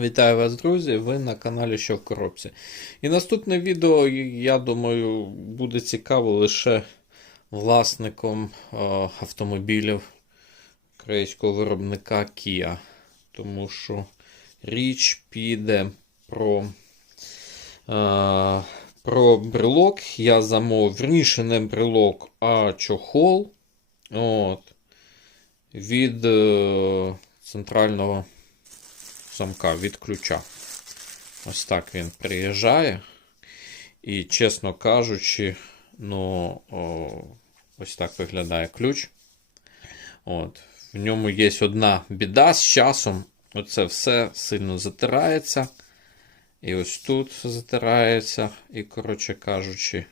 Вітаю вас, друзі! Ви на каналі Що в коробці. І наступне відео, я думаю, буде цікаво лише власникам е, автомобілів українського виробника Kia. Тому що річ піде про, е, про брелок. Я замовив верніше не брелок, а чохол. От, від е, центрального замка від ключа. Ось так він приїжджає. І, чесно кажучи, ну, о, ось так виглядає ключ. От. В ньому є одна біда з часом. Оце все сильно затирається. І ось тут затирається. І, коротше кажучи,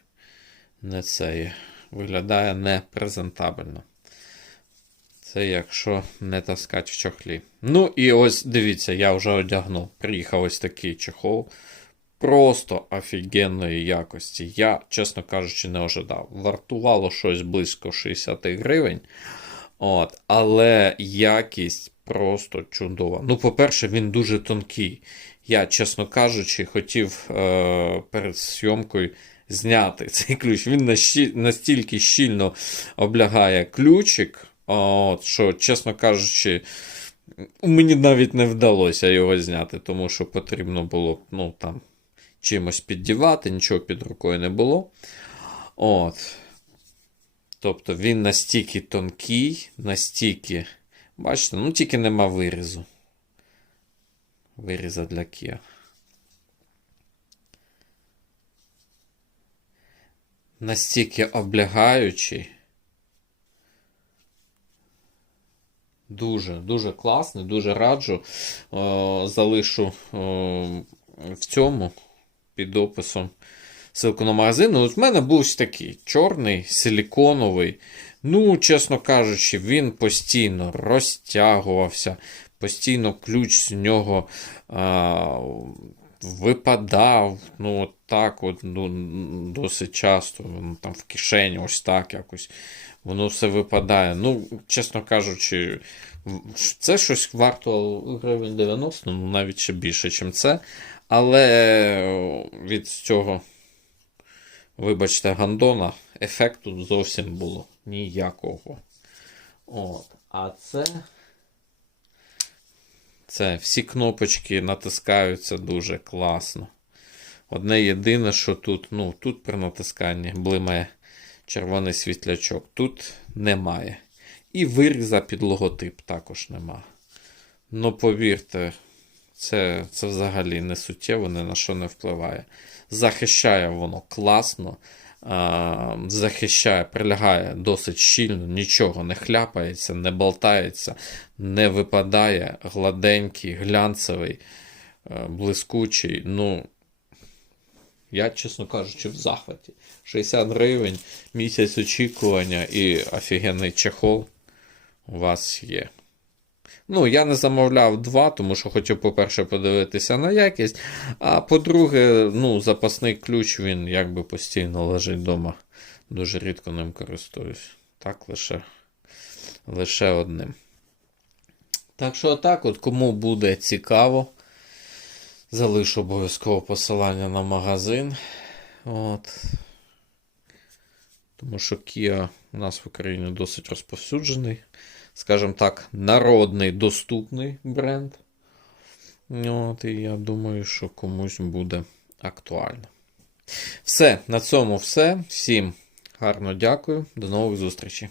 не це є. Виглядає непрезентабельно. Це якщо не таскати в чохлі. Ну і ось дивіться, я вже одягнув. Приїхав ось такий чохол. Просто офігенної якості. Я, чесно кажучи, не ожидав. Вартувало щось близько 60 гривень. От, Але якість просто чудова. Ну, по-перше, він дуже тонкий. Я, чесно кажучи, хотів е- перед зйомкою зняти цей ключ. Він настільки щільно облягає ключик. От, що, чесно кажучи, мені навіть не вдалося його зняти, тому що потрібно було ну, там, чимось піддівати, нічого під рукою не було. От. Тобто він настільки тонкий, настільки. Бачите, ну тільки нема вирізу. Виріза для Kia. Настільки облягаючий. Дуже, дуже класний, дуже раджу. О, залишу о, в цьому під описом ссылку на магазин. Ну, От в мене був такий чорний, силіконовий. Ну, чесно кажучи, він постійно розтягувався, постійно ключ з нього а, випадав. Ну, от так от, ну, досить часто. Там в кишені, ось так якось. Воно все випадає. Ну, чесно кажучи, це щось варто гривень 90, ну навіть ще більше, ніж це. Але від цього, вибачте, гандона ефекту зовсім було ніякого. От. А це. Це всі кнопочки натискаються дуже класно. Одне єдине, що тут, ну, тут при натисканні блимає червоний світлячок. Тут немає. І виріза під логотип також нема. Ну, повірте, це, це взагалі не суттєво, ні на що не впливає. Захищає воно класно, захищає, прилягає досить щільно, нічого не хляпається, не болтається, не випадає, гладенький, глянцевий, е, блискучий. Ну, я, чесно кажучи, в захваті. 60 гривень, місяць очікування і офігенний чехол у вас є. Ну, я не замовляв два, тому що хотів, по-перше, подивитися на якість. А по-друге, ну, запасний ключ, він якби постійно лежить вдома. Дуже рідко ним користуюсь. Так, лише, лише одним. Так що, так, от, кому буде цікаво. Залишу обов'язково посилання на магазин. От. Тому що Kia у нас в Україні досить розповсюджений, скажімо так, народний доступний бренд. От, І я думаю, що комусь буде актуально. Все, на цьому все. Всім гарно дякую. До нових зустрічей.